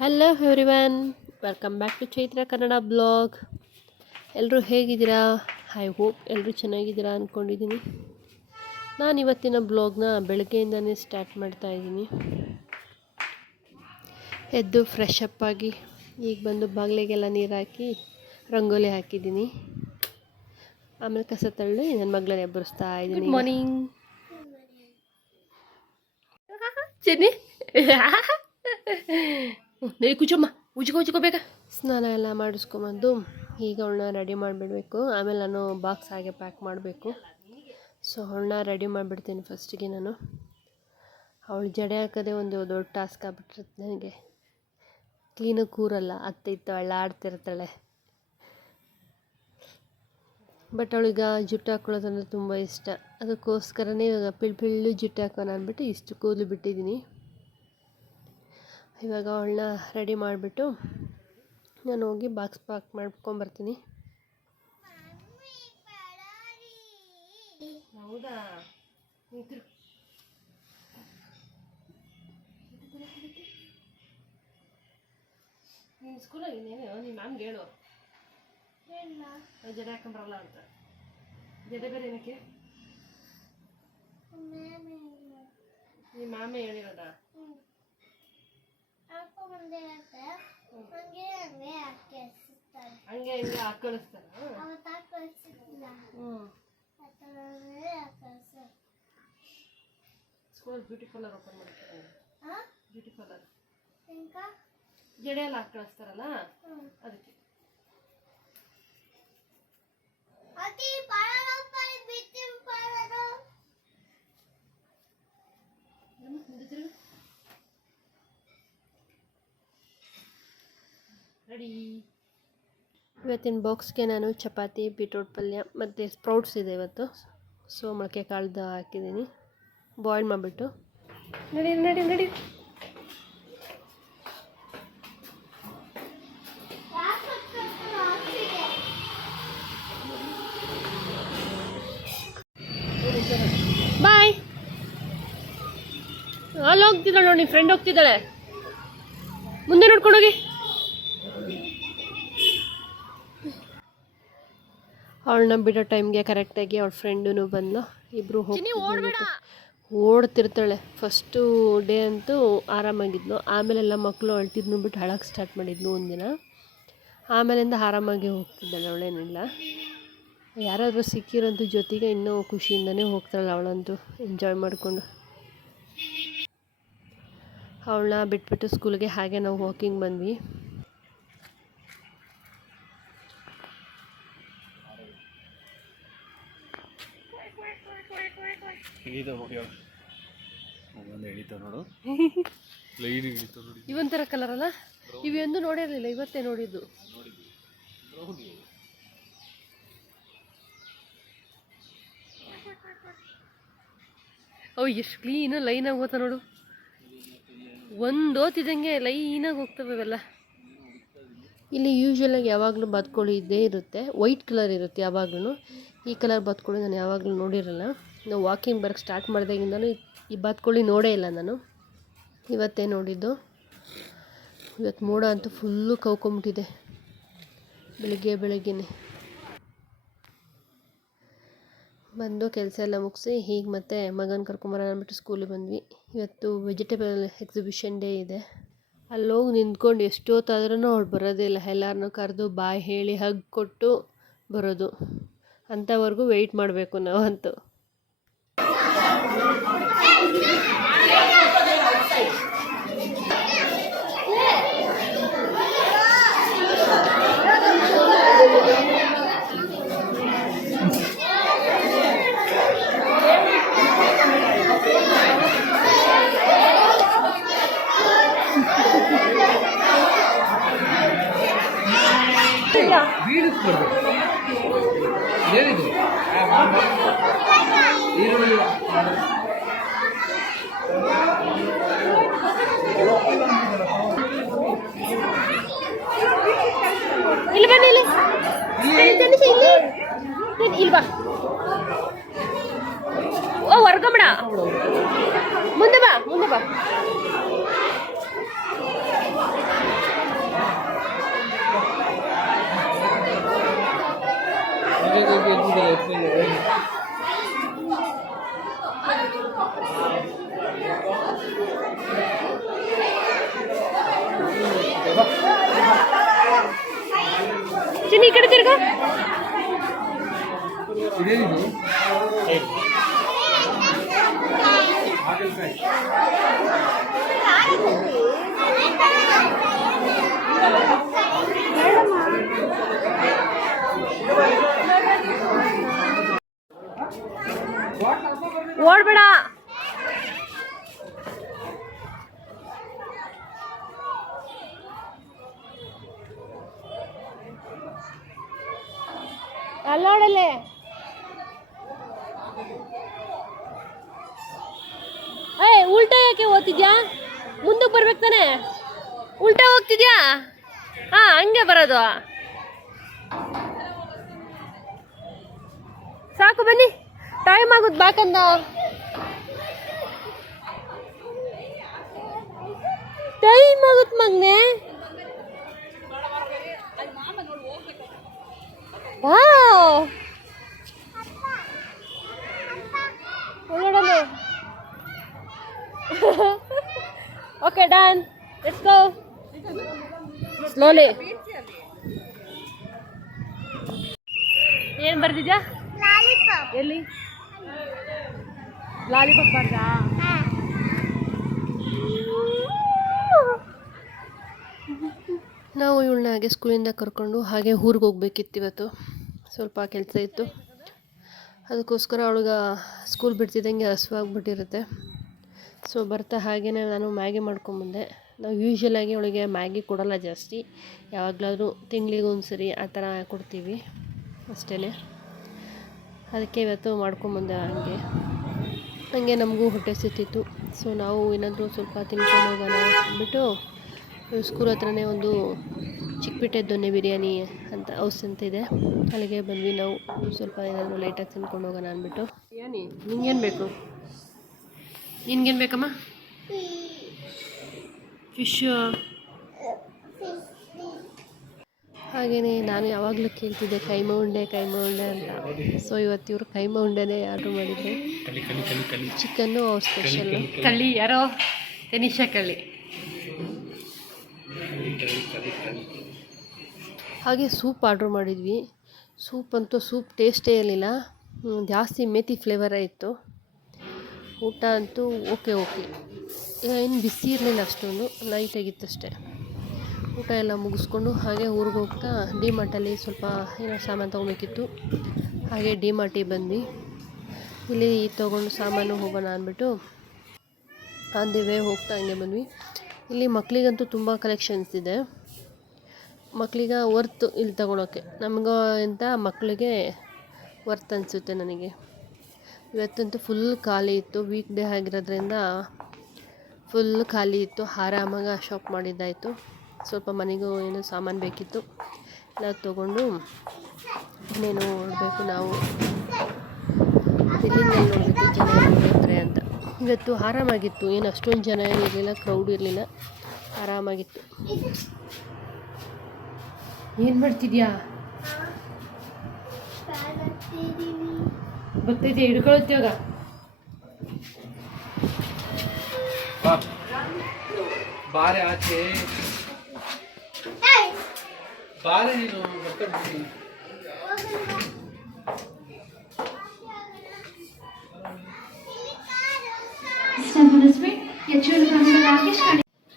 Hello everyone, welcome back to Chaitra Kannada blog. ಎಲ್ಲರೂ ಹೇಗಿದ್ದೀರಾ? I hope ಎಲ್ಲರೂ ಚೆನ್ನಾಗಿದ್ದೀರಾ ಅಂದ್ಕೊಂಡಿದ್ದೀನಿ. ನಾನು ಇವತ್ತಿನ ಬ್ಲಾಗ್ನ ಬೆಳಗ್ಗೆಯಿಂದನೇ ಸ್ಟಾರ್ಟ್ ಮಾಡ್ತಾಯಿದ್ದೀನಿ. ಎದ್ದು ಫ್ರೆಶ್ ಅಪ್ ಆಗಿ ಈಗ ಬಂದು ಬಾಗಿಲಿಗೆಲ್ಲ ನೀರು ಹಾಕಿ ರಂಗೋಲಿ ಹಾಕಿದ್ದೀನಿ. ಆಮೇಲೆ ಕಸ ತಳ್ಳಿ ನನ್ನ ಮಗಳನ್ನ ಎಬ್ಬರಿಸ್ತಾ ಇದ್ದೀನಿ. ಗುಡ್ ಮಾರ್ನಿಂಗ್ ಚೆನ್ನಿ. ಕುಚಮ್ಮ ಉಜ್ಕೋಬೇಕ. ಸ್ನಾನ ಎಲ್ಲ ಮಾಡಿಸ್ಕೊಂಬಂದು ಈಗ ಅವಳನ್ನ ರೆಡಿ ಮಾಡಿಬಿಡ್ಬೇಕು. ಆಮೇಲೆ ನಾನು ಬಾಕ್ಸ್ ಹಾಗೆ ಪ್ಯಾಕ್ ಮಾಡಬೇಕು. ಸೊ ಅವಳನ್ನ ರೆಡಿ ಮಾಡಿಬಿಡ್ತೀನಿ ಫಸ್ಟಿಗೆ. ನಾನು ಅವಳು ಜಡೆ ಹಾಕೋದೇ ಒಂದು ದೊಡ್ಡ ಟಾಸ್ಕ್ ಆಗ್ಬಿಟ್ಟಿರುತ್ತೆ ನನಗೆ. ಕ್ಲೀನಾಗಿ ಕೂರಲ್ಲ, ಅತ್ತೆ ಇತ್ತು ಅವಳು ಆಡ್ತಿರ್ತಾಳೆ. ಬಟ್ ಅವಳಿಗೆ ಜುಟ್ಟು ಹಾಕ್ಕೊಳ್ಳೋದಂದ್ರೆ ತುಂಬ ಇಷ್ಟ. ಅದಕ್ಕೋಸ್ಕರನೇ ಇವಾಗ ಪಿಳ್ಳು ಜುಟ್ಟು ಹಾಕೋಣ ಅಂದ್ಬಿಟ್ಟು ಇಷ್ಟು ಕೂದಲು ಬಿಟ್ಟಿದ್ದೀನಿ. ಇವಾಗ ಅವಳನ್ನ ರೆಡಿ ಮಾಡಿಬಿಟ್ಟು ನಾನು ಹೋಗಿ ಬಾಕ್ಸ್ ಪ್ಯಾಕ್ ಮಾಡ್ಕೊಂಬರ್ತೀನಿ. ಹೌದಾ? ನೀನು ಸ್ಕೂಲಾಗಿ ನೀನು ಮ್ಯಾಮ್ಗೆ ಹೇಳು ಜಡೆ ಹಾಕೊಂಡ್ರಲ್ಲ ಅಂತ. ಜಡೆ ಬೇರೆ ಏನಕ್ಕೆ ನಿಮ್ಮ ಮ್ಯಾಮೇ ಹೇಳಿರೋದಾ? ಹಂಗೆ ಹಿಂಗೆ ಹಾಕಳಿಸ್ತಾರ. ಸ್ಕೂಲ್ ಬ್ಯೂಟಿ ಪಾರ್ಲರ್ ಓಪನ್ ಮಾಡ್ತಾರೆ. ಬ್ಯೂಟಿ ಪಾರ್ಲರ್ ಜಡೆ ಎಲ್ಲ ಹಾಕಳಿಸ್ತಾರಲ್ಲ, ಅದಕ್ಕೆ. ರೆಡಿ. ಇವತ್ತಿನ ಬಾಕ್ಸ್ಗೆ ನಾನು ಚಪಾತಿ, ಬೀಟ್ರೋಟ್ ಪಲ್ಯ ಮತ್ತು ಸ್ಪ್ರೌಟ್ಸ್ ಇದೆ ಇವತ್ತು. ಸೊ ಮೊಳಕೆ ಕಾಳ್ದು ಹಾಕಿದ್ದೀನಿ, ಬಾಯ್ಲ್ ಮಾಡಿಬಿಟ್ಟು. ನಡಿ ನಡಿ ನಡಿ. ಬಾಯ್. ಅಲ್ಲಿ ಹೋಗ್ತಿದ್ದಾಳೆ ನೋಡಿ, ಫ್ರೆಂಡ್ ಹೋಗ್ತಿದ್ದಾಳೆ. ಮುಂದೆ ನೋಡ್ಕೊಂಡೋಗಿ. ಅವಳನ್ನ ಬಿಡೋ ಟೈಮ್ಗೆ ಕರೆಕ್ಟಾಗಿ ಅವಳ ಫ್ರೆಂಡೂ ಬಂದು ಇಬ್ಬರು ಓಡ್ತಿರ್ತಾಳೆ. ಫಸ್ಟು ಡೇ ಅಂತೂ ಆರಾಮಾಗಿದ್ಲು. ಆಮೇಲೆಲ್ಲ ಮಕ್ಕಳು ಅಳ್ತಿದ್ನು ಬಿಟ್ಟು ಅಳಕ್ಕೆ ಸ್ಟಾರ್ಟ್ ಮಾಡಿದ್ಲು ಒಂದಿನ. ಆಮೇಲಿಂದ ಆರಾಮಾಗಿ ಹೋಗ್ತಿದ್ದಾಳೆ, ಅವಳೇನಿಲ್ಲ. ಯಾರಾದರೂ ಸಿಕ್ಕಿರೋಂಥ ಜೊತೆಗೆ ಇನ್ನೂ ಖುಷಿಯಿಂದನೇ ಹೋಗ್ತಾಳೆ ಅವಳಂತೂ, ಎಂಜಾಯ್ ಮಾಡಿಕೊಂಡು. ಅವಳನ್ನ ಬಿಟ್ಬಿಟ್ಟು ಸ್ಕೂಲ್ಗೆ ಹಾಗೆ ನಾವು ವಾಕಿಂಗ್ ಬಂದ್ವಿ. ಇವೊಂಥರ ಕಲರ್ ಅಲ್ಲ, ಇವೆಂದು ನೋಡಿರಲಿಲ್ಲ, ಇವತ್ತೇ ನೋಡಿದ್ದು. ಅವು ಎಷ್ಟು ಕ್ಲೀನು ಲೈನಾಗಿ ಹೋಗ್ತಾ ನೋಡು. ಒಂದು ಓದ್ತಿದ್ದಂಗೆ ಲೈನಾಗಿ ಹೋಗ್ತವೆ ಇವೆಲ್ಲ. ಇಲ್ಲಿ ಯೂಶ್ವಲಾಗಿ ಯಾವಾಗಲೂ ಬಾತುಕೋಳಿ ಇದ್ದೇ ಇರುತ್ತೆ, ವೈಟ್ ಕಲರ್ ಇರುತ್ತೆ ಯಾವಾಗಲೂ. ಈ ಕಲರ್ ಬಾತುಕೋಳಿ ನಾನು ಯಾವಾಗಲೂ ನೋಡಿರಲ್ಲ. ನಾವು ವಾಕಿಂಗ್ ಬರೋಕ್ಕೆ ಸ್ಟಾರ್ಟ್ ಮಾಡಿದಾಗಿಂದನೂ ಈ ಬಾತುಕೋಳಿ ನೋಡೇ ಇಲ್ಲ ನಾನು, ಇವತ್ತೇ ನೋಡಿದ್ದು. ಇವತ್ತು ಮೋಡ ಅಂತೂ ಫುಲ್ಲು ಕವ್ಕೊಂಬಿಟ್ಟಿದೆ ಬೆಳಗ್ಗೆನೇ. ಬಂದು ಕೆಲಸ ಎಲ್ಲ ಮುಗಿಸಿ ಹೀಗೆ ಮತ್ತೆ ಮಗನ ಕರ್ಕೊಂಬರೋಣ ಅಂದ್ಬಿಟ್ಟು ಸ್ಕೂಲಿಗೆ ಬಂದ್ವಿ. ಇವತ್ತು ವೆಜಿಟೇಬಲ್ ಎಕ್ಸಿಬಿಷನ್ ಡೇ ಇದೆ. ಅಲ್ಲೋಗಿ ನಿಂತ್ಕೊಂಡು ಎಷ್ಟೊತ್ತಾದ್ರೂ ಅವಳು ಬರೋದೇ ಇಲ್ಲ. ಎಲ್ಲರನ್ನೂ ಕರೆದು ಬಾಯ್ ಹೇಳಿ ಹಗ್ ಕೊಟ್ಟು ಬರೋದು. ಅಂಥವರೆಗೂ ವೆಯ್ಟ್ ಮಾಡಬೇಕು ನಾವಂತೂ. ಇಲ್ಲಿ ಬನ್ನಿ, ಇಲ್ಲಿ ಬಾ. ಓ ಹೊರ್ಗಬೇಡ, ಮುಂದೆ ಬಾ. ಚಿನ್ನಿ ಈ ಕಡೆ ತಿರ್ಗೋ. ಓಡ್ಬೇಡ. ಅಲ್ಲೋಡಲ್ಲೇ ಉಲ್ಟಾ ಯಾಕೆ ಓದ್ತಿದ್ಯಾ? ಮುಂದಕ್ಕೆ ಬರ್ಬೇಕು ತಾನೆ. ಉಲ್ಟಾ ಹೋಗ್ತಿದ್ಯಾ? ಹಾ, ಹಂಗೆ ಬರೋದು. ಸಾಕು ಬನ್ನಿ, ಟೈಮ್ ಆಗುತ್ತೆ ಬಾಕಂದ. ಟೈಮ್ ಆಗುತ್ತೆ ಮಗ್ನೆ. Wow, okay done, let's go slowly. ಏನ್ ಬರ್ದಿದ್ಯಾ? ಎಲ್ಲಿ ಲಾಲಿಪಾಪ್ ಬರ್ದಾ? ನಾವು ಇವಳನ್ನ ಹಾಗೆ ಸ್ಕೂಲಿಂದ ಕರ್ಕೊಂಡು ಹಾಗೆ ಊರಿಗೆ ಹೋಗ್ಬೇಕಿತ್ತು. ಇವತ್ತು ಸ್ವಲ್ಪ ಕೆಲಸ ಇತ್ತು, ಅದಕ್ಕೋಸ್ಕರ ಅವಳಿಗೆ ಸ್ಕೂಲ್ ಬಿಡ್ತಿದ್ದಂಗೆ ಹಸುವಾಗ್ಬಿಟ್ಟಿರುತ್ತೆ. ಸೊ ಬರ್ತಾ ಹಾಗೆಯೇ ನಾನು ಮ್ಯಾಗಿ ಮಾಡ್ಕೊಂಬಂದೆ. ನಾವು ಯೂಶ್ವಲಾಗಿ ಅವಳಿಗೆ ಮ್ಯಾಗಿ ಕೊಡೋಲ್ಲ ಜಾಸ್ತಿ, ಯಾವಾಗಲಾದರೂ ತಿಂಗಳಿಗೆ ಒಂದು ಸರಿ ಆ ಥರ ಕೊಡ್ತೀವಿ ಅಷ್ಟೇ. ಅದಕ್ಕೆ ಇವತ್ತು ಮಾಡ್ಕೊಂಬಂದೆ. ಹಾಗೆ ನಮಗೂ ಹೊಟ್ಟೆ ಸಿಕ್ತಿತ್ತು. ಸೊ ನಾವು ಏನಾದರೂ ಸ್ವಲ್ಪ ತಿನ್ಕೊಂಡು ಹೋಗೋಣ ಅಂದ್ಬಿಟ್ಟು ಸ್ಕೂಲ್ ಹತ್ರನೇ ಒಂದು ಚಿಕ್ಕಪೇಟೆ ದೊನ್ನೆ ಬಿರಿಯಾನಿ ಅಂತ ಹೌಸ್ ಅಂತ ಇದೆ, ಅಲ್ಲಿಗೆ ಬಂದ್ವಿ. ನಾವು ಸ್ವಲ್ಪ ಏನಾದರೂ ಲೈಟಾಗಿ ತಿನ್ಕೊಂಡು ಹೋಗೋಣ ಅಂದ್ಬಿಟ್ಟು. ಬಿರಿಯಾನಿ ನಿಂಗೇನು ಬೇಕು? ನಿನ್ಗೇನು ಬೇಕಮ್ಮ? ಫಿಶು. ಹಾಗೆಯೇ ನಾನು ಯಾವಾಗಲೂ ಕೇಳ್ತಿದ್ದೆ ಕೈಮಾ ಉಂಡೆ ಅಂತ. ಸೊ ಇವತ್ತು ಇವರು ಕೈಮಾ ಉಂಡೆನೇ ಆರ್ಡ್ರ್ ಮಾಡಿದ್ರು. ಚಿಕನ್ನು ಅವ್ರ ಸ್ಪೆಷಲ್ಲು. ಕಳ್ಳಿ ಯಾರೋ ತನಿಷಾ ಕಳ್ಳಿ. ಹಾಗೆ ಸೂಪ್ ಆರ್ಡ್ರ್ ಮಾಡಿದ್ವಿ. ಸೂಪ್ ಟೇಸ್ಟೇ ಇರಲಿಲ್ಲ, ಜಾಸ್ತಿ ಮೇಥಿ ಫ್ಲೇವರೇ ಇತ್ತು. ಊಟ ಅಂತೂ ಓಕೆ ಏನು ಬಿಸಿ ಇರಲಿಲ್ಲ, ಅಷ್ಟೊಂದು ಲೈಟಾಗಿತ್ತಷ್ಟೇ. ಊಟ ಎಲ್ಲ ಮುಗಿಸ್ಕೊಂಡು ಹಾಗೆ ಊರಿಗೆ ಹೋಗ್ತಾ ಡಿಮಾರ್ಟಲ್ಲಿ ಸ್ವಲ್ಪ ಏನೋ ಸಾಮಾನು ತೊಗೊಬೇಕಿತ್ತು. ಹಾಗೆ ಡಿಮಾರ್ಟಿಗೆ ಬಂದ್ವಿ. ಇಲ್ಲಿ ತೊಗೊಂಡು ಸಾಮಾನು ಹೋಗೋಣ ಅಂದ್ಬಿಟ್ಟು ಆನ್ ದಿ ವೇ ಹೋಗ್ತಾ ಹಂಗೆ ಬಂದ್ವಿ. ಇಲ್ಲಿ ಮಕ್ಕಳಿಗಂತೂ ತುಂಬ ಕಲೆಕ್ಷನ್ಸ್ ಇದೆ. ಮಕ್ಕಳಿಗೆ ವರ್ತ್ ಇಲ್ಲಿ ತೊಗೊಳೋಕ್ಕೆ, ನಮಗೂ ಅಂತ ಮಕ್ಕಳಿಗೆ ವರ್ತ್ ಅನಿಸುತ್ತೆ ನನಗೆ. ಇವತ್ತಂತೂ ಫುಲ್ ಖಾಲಿ ಇತ್ತು, ವೀಕ್ ಡೇ ಆಗಿರೋದ್ರಿಂದ ಫುಲ್ ಖಾಲಿ ಇತ್ತು. ಆರಾಮಾಗಿ ಶಾಪ್ ಮಾಡಿದ್ದಾಯಿತು. ಸ್ವಲ್ಪ ಮನೆಗೂ ಏನೋ ಸಾಮಾನು ಬೇಕಿತ್ತು, ಎಲ್ಲ ತೊಗೊಂಡು ಇನ್ನೇನು ನೋಡಬೇಕು. ನಾವು ಬಿಲ್ಲಿಂಗಲ್ಲಿ ನೋಡಬೇಕು ಜನ ನೋಡ್ತಾರೆ ಅಂತ. ಇವತ್ತು ಆರಾಮಾಗಿತ್ತು, ಏನು ಅಷ್ಟೊಂದು ಜನ ಏನಿರಲಿಲ್ಲ, ಕ್ರೌಡ್ ಇರಲಿಲ್ಲ, ಆರಾಮಾಗಿತ್ತು. ಏನು ಮಾಡ್ತಿದ್ಯಾ? ಬರ್ತೈತೆ, ಹಿಡ್ಕೊಳತ್ತೀವಾಗ. ಬಾರೆ ಆಚೆ ಬಾರೆ, ನೀನು ಬರ್ತೀನಿ.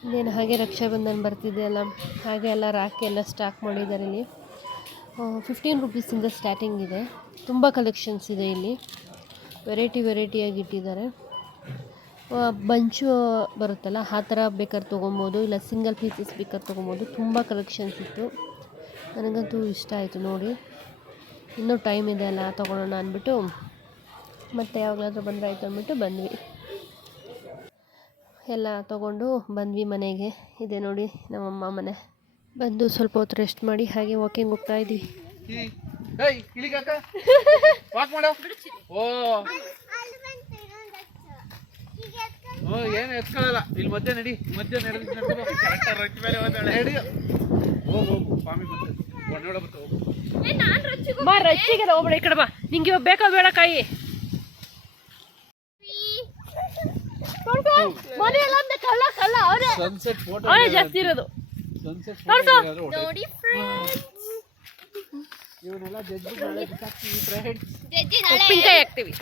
ಇನ್ನೇನು ಹಾಗೆ ರಕ್ಷಾಬಂಧನ ಬರ್ತಿದೆಯಲ್ಲ, ಹಾಗೆ ಎಲ್ಲ ರಾಖಿ ಎಲ್ಲ ಸ್ಟಾಕ್ ಮಾಡಿದ್ದಾರೆ. ಇಲ್ಲಿ 15 ರೂಪೀಸಿಂದ ಸ್ಟಾರ್ಟಿಂಗ್ ಇದೆ. ತುಂಬ ಕಲೆಕ್ಷನ್ಸ್ ಇದೆ ಇಲ್ಲಿ, ವೆರೈಟಿಯಾಗಿ ಇಟ್ಟಿದ್ದಾರೆ. ಬಂಚು ಬರುತ್ತಲ್ಲ, ಆ ಥರ ಬೇಕಾದ್ರೆ ತೊಗೊಬೋದು, ಇಲ್ಲ ಸಿಂಗಲ್ ಪೀಸಸ್ ಬೇಕಾದ್ರೆ ತೊಗೊಬೋದು. ತುಂಬ ಕಲೆಕ್ಷನ್ಸ್ ಇತ್ತು, ನನಗಂತೂ ಇಷ್ಟ ಆಯಿತು ನೋಡಿ. ಇನ್ನೂ ಟೈಮ್ ಇದೆ ಅಲ್ಲ ತೊಗೊಳೋಣ ಅಂದ್ಬಿಟ್ಟು ಮತ್ತೆ ಯಾವಾಗಲಾದರೂ ಬಂದರೆ ಆಯಿತು ಅಂದ್ಬಿಟ್ಟು ಬಂದ್ವಿ. ಎಲ್ಲ ತೊಗೊಂಡು ಬಂದ್ವಿ ಮನೆಗೆ. ಇದೆ ನೋಡಿ ನಮ್ಮಮ್ಮ ಮನೆ. ಬಂದು ಸ್ವಲ್ಪ ಹೊತ್ತು ರೆಸ್ಟ್ ಮಾಡಿ ಹಾಗೆ ವಾಕಿಂಗ್ ಹೋಗ್ತಾ ಇದ್ವಿ. ಏನು ಎತ್ಕೊಳ್ಳಲ್ಲ, ಇಲ್ಲಿ ಮಧ್ಯ ನಡಿ, ಮಧ್ಯ ನಡಿ. ರಚ್ಚಿಗೆ ಹೋಗ್ಬೇಡ, ಈ ಕಡೆ ಬಾ. ನಿಂಗೆ ಇವಾಗ ಬೇಕಾ ಬೇಡ ಕಾಯಿ? ಅವರೇ ಜಾಸ್ತಿ ಇರೋದು. ಇವನ್ನೆಲ್ಲ ಜಜ್ಬಿಟ್ಟು ನಾಳೆ ಬಿಸಾಕ್ತೀವಿ ಫ್ರೆಂಡ್ಸ್. ಉಪ್ಪಿನಕಾಯಿ ಹಾಕ್ತೀವಿ.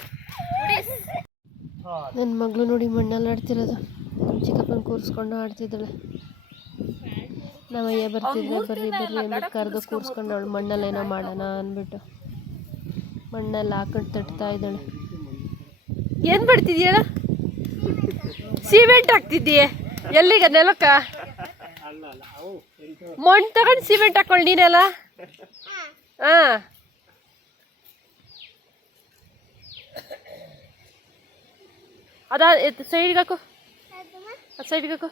ನನ್ನ ಮಗಳು ನೋಡಿ ಮಣ್ಣಲ್ಲಿ ಆಡ್ತಿರೋದು. ನಮ್ಮ ಚಿಕ್ಕಪ್ಪನ ಕೂರಿಸ್ಕೊಂಡು ಆಡ್ತಿದ್ದಾಳೆ. ನಾವಯ್ಯ ಬರ್ತಿದ್ರೆ ಬರ್ರಿ ಬರ್ರಿ ಅಂದ್ಬಿಟ್ಟು ಕರೆದು ಕೂರಿಸ್ಕೊಂಡು ಅವಳು ಮಣ್ಣಲ್ಲಿ ಏನೋ ಮಾಡೋಣ ಅಂದ್ಬಿಟ್ಟು ಮಣ್ಣಲ್ಲಿ ಹಾಕೊಂಡು ತಟ್ತಾ ಇದ್ದಾಳೆ. ಏನು ಬಿಡ್ತಿದ್ಯಲ್ಲ? ಸಿಮೆಂಟ್ ಹಾಕ್ತಿದ್ದೀಯ ಎಲ್ಲಿಗ ನೆಲಕ್ಕ? ಮಣ್ಣು ತಗೊಂಡು ಸಿಮೆಂಟ್ ಹಾಕೊಂಡು ನೀನೆಲ್ಲ. ಹಾಂ, ಅದಾ ಸೈಡ್ಗೆ ಹಾಕು, ಅದು ಸೈಡ್ಗೆ ಹಾಕು.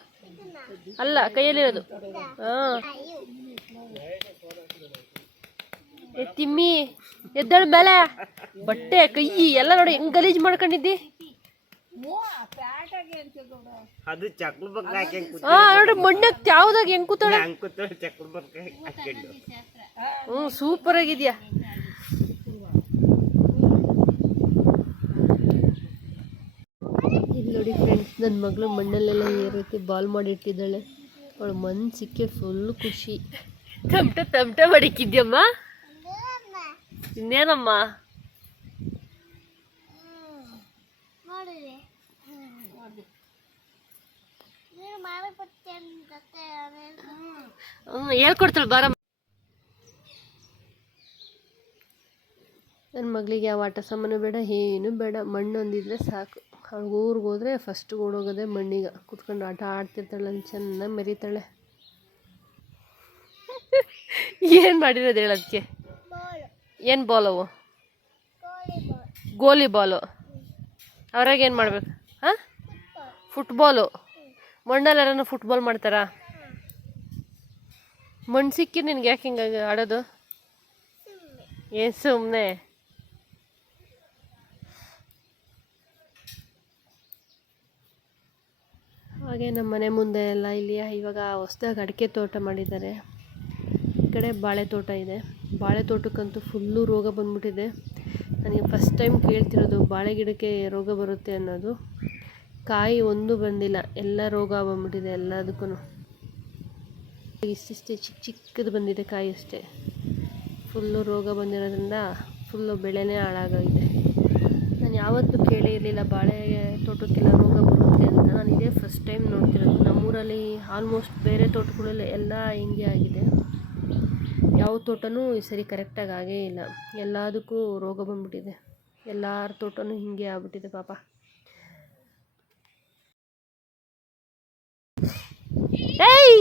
ಅಲ್ಲ, ಕೈಯಲ್ಲಿರೋದು. ಹಾಂ, ತಿಮ್ಮಿ ಎದ್ದಳ ಮೇಲೆ ಬಟ್ಟೆ ಕೈ ಎಲ್ಲ ನೋಡಿ ಹೆಂಗ್ ಗಲೀಜ್ ಮಾಡ್ಕೊಂಡಿದ್ದಿ. ಅದು ಚಕ್ರ ಬಗ್ಗೆ ಹಾಕಿ ಹಾ ನೋಡಿ ಮಣ್ಣಕ್ಕೆ ಯಾವ್ದಾಗ ಹೆಂಗ್ ಕೂತಾಳೆ. ಚಕ್ರ ಬಗ್ಗೆ ಹಾಕೊಂಡು ಸೂಪರ್ ಆಗಿದ್ಯಾ. ಇಲ್ಲಿ ನೋಡಿ ಫ್ರೆಂಡ್ಸ್, ನನ್ನ ಮಗಳು ಮಣ್ಣಲ್ಲೆಲ್ಲ ಈ ರೀತಿ ಬಾಲ್ ಮಾಡಿಟ್ಟಿದ್ದಾಳೆ. ಅವಳು ಮಣ್ಣು ಸಿಕ್ಕಿ ಫುಲ್ ಖುಷಿ. ತಮಟೆ ಮಡಿಕಿದ್ಯಮ್ಮ? ಇನ್ನೇನಮ್ಮ? ಹೇಳ್ಕೊಡ್ತಾಳೆ ಬಾರಮ್ಮ. ನನ್ನ ಮಗಳಿಗೆ ಯಾವ ಆಟ ಸಾಮಾನು ಬೇಡ, ಏನು ಬೇಡ, ಮಣ್ಣು ಒಂದಿದ್ರೆ ಸಾಕು. ಅವಳು ಊರಿಗೆ ಹೋದರೆ ಫಸ್ಟ್ ಓಡೋಗೋದೆ ಮಣ್ಣಿಗೆ. ಕುತ್ಕೊಂಡು ಆಟ ಆಡ್ತಿರ್ತಾಳೆ, ಚೆನ್ನಾಗಿ ಮೆರಿತಾಳೆ. ಏನು ಮಾಡಿರೋದು ಹೇಳೋದಕ್ಕೆ? ಏನು ಬಾಲ್ ಅವು? ಗೋಲಿ ಬಾಲು. ಅವ್ರಾಗ ಏನು ಮಾಡ್ಬೇಕು? ಹಾಂ, ಫುಟ್ಬಾಲು. ಮಣ್ಣಲ್ಲಿ ಯಾರನ್ನು ಫುಟ್ಬಾಲ್ ಮಾಡ್ತಾರಾ? ಮಣ್ಣು ಸಿಕ್ಕಿ ನಿನ್ಗೆ ಯಾಕೆ ಹಿಂಗಾಗಿ ಆಡೋದು? ಏನು ಸುಮ್ಮನೆ? ಹಾಗೆ ನಮ್ಮ ಮನೆ ಮುಂದೆ ಎಲ್ಲ ಇಲ್ಲಿ ಇವಾಗ ಹೊಸ್ದಾಗಿ ಅಡಿಕೆ ತೋಟ ಮಾಡಿದ್ದಾರೆ. ಈ ಕಡೆ ಬಾಳೆ ತೋಟ ಇದೆ. ಬಾಳೆ ತೋಟಕ್ಕಂತೂ ಫುಲ್ಲು ರೋಗ ಬಂದ್ಬಿಟ್ಟಿದೆ. ನನಗೆ ಫಸ್ಟ್ ಟೈಮ್ ಕೇಳ್ತಿರೋದು ಬಾಳೆ ಗಿಡಕ್ಕೆ ರೋಗ ಬರುತ್ತೆ ಅನ್ನೋದು. ಕಾಯಿ ಒಂದು ಬಂದಿಲ್ಲ, ಎಲ್ಲ ರೋಗ ಬಂದ್ಬಿಟ್ಟಿದೆ ಎಲ್ಲದಕ್ಕೂ. ಇಷ್ಟಿಷ್ಟೇ ಚಿಕ್ಕದು ಬಂದಿದೆ ಕಾಯಿ ಅಷ್ಟೇ. ಫುಲ್ಲು ರೋಗ ಬಂದಿರೋದ್ರಿಂದ ಫುಲ್ಲು ಬೆಳೆನೇ ಹಾಳಾಗೋಗಿದೆ. ನಾನು ಯಾವತ್ತೂ ಕೇಳೇ ಇರಲಿಲ್ಲ ಬಾಳೆ ತೋಟಕ್ಕೆಲ್ಲ ರೋಗ ಬರುತ್ತೆ ಅಂತ. ನಾನು ಇದೇ ಫಸ್ಟ್ ಟೈಮ್ ನೋಡ್ತಿರೋದು. ನಮ್ಮೂರಲ್ಲಿ ಆಲ್ಮೋಸ್ಟ್ ಬೇರೆ ತೋಟಗಳಲ್ಲಿ ಎಲ್ಲ ಹಿಂಗೆ ಆಗಿದೆ. ಯಾವ ತೋಟನೂ ಈ ಸರಿ ಕರೆಕ್ಟಾಗಿ ಆಗೇ ಇಲ್ಲ. ಎಲ್ಲದಕ್ಕೂ ರೋಗ ಬಂದ್ಬಿಟ್ಟಿದೆ. ಎಲ್ಲರ ತೋಟನೂ ಹಿಂಗೆ ಆಗ್ಬಿಟ್ಟಿದೆ ಪಾಪ. ಏಯ್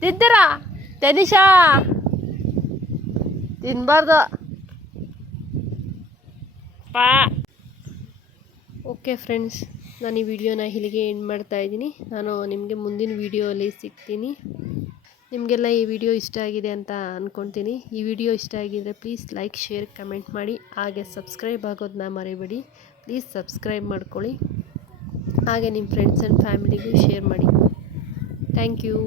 ತಿಂತೀರಾ? ತನಿಷಾ ತಿನ್ನಬಾರ್ದು ಪಾ. ಓಕೆ ಫ್ರೆಂಡ್ಸ್, ನಾನು ಈ ವಿಡಿಯೋನ ಇಲ್ಲಿಗೆ ಎಂಡ್ ಮಾಡ್ತಾಯಿದ್ದೀನಿ. ನಾನು ನಿಮಗೆ ಮುಂದಿನ ವಿಡಿಯೋಲಿ ಸಿಗ್ತೀನಿ. ನಿಮಗೆಲ್ಲ ಈ ವಿಡಿಯೋ ಇಷ್ಟ ಆಗಿದೆ ಅಂತ ಅಂದ್ಕೊಳ್ತೀನಿ. ಈ ವಿಡಿಯೋ ಇಷ್ಟ ಆಗಿದರೆ ಪ್ಲೀಸ್ ಲೈಕ್, ಶೇರ್, ಕಮೆಂಟ್ ಮಾಡಿ. ಹಾಗೆ ಸಬ್ಸ್ಕ್ರೈಬ್ ಆಗೋದನ್ನ ಮರಿಬೇಡಿ. ಪ್ಲೀಸ್ ಸಬ್ಸ್ಕ್ರೈಬ್ ಮಾಡ್ಕೊಳ್ಳಿ. ಹಾಗೆ ನಿಮ್ಮ ಫ್ರೆಂಡ್ಸ್ ಆ್ಯಂಡ್ ಫ್ಯಾಮಿಲಿಗೂ ಶೇರ್ ಮಾಡಿ. Thank you.